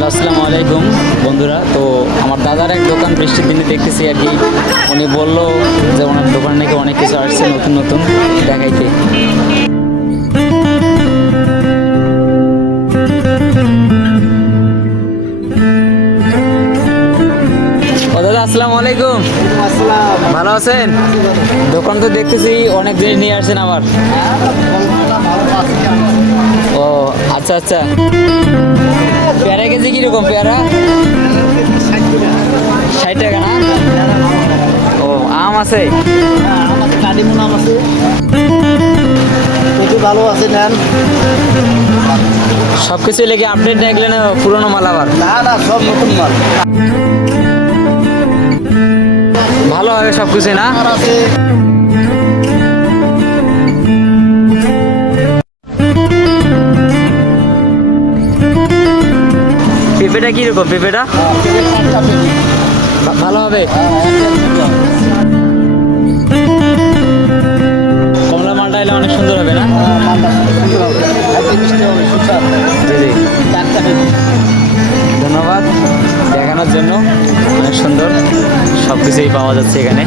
Hello, আসসালামু আলাইকুম বন্ধুরা। তো আমার দাদার এক দোকান বৃষ্টির দিনে দেখতেছি আর কি। উনি বললো যে ওনার দোকানে নাকি অনেক কিছু আসছে নতুন নতুন দেখাইতে। ও দাদা, আসসালামু আলাইকুম। ভালো আছেন? দোকান তো দেখতেছি অনেক জিনিস নিয়ে আসছেন আবার। ও আচ্ছা আচ্ছা। পেয়ারা কেজি কিরকম? পেয়ারা 60 টাকা না? ও আম আছে? ভালো আছে নেন। সব কিছু লেগে আপডেট দেখলে না পুরোনো মাল আবার? না না, সব নতুন মাল। ভালো হবে সব কিছু না? আর আছে পেঁপেটা কিরকম? পেঁপেটা ভালো হবে? কমলা মালটা এলে অনেক সুন্দর হবে না? জি জি, ধন্যবাদ দেখানোর জন্য। অনেক সুন্দর সব কিছুই পাওয়া যাচ্ছে এখানে।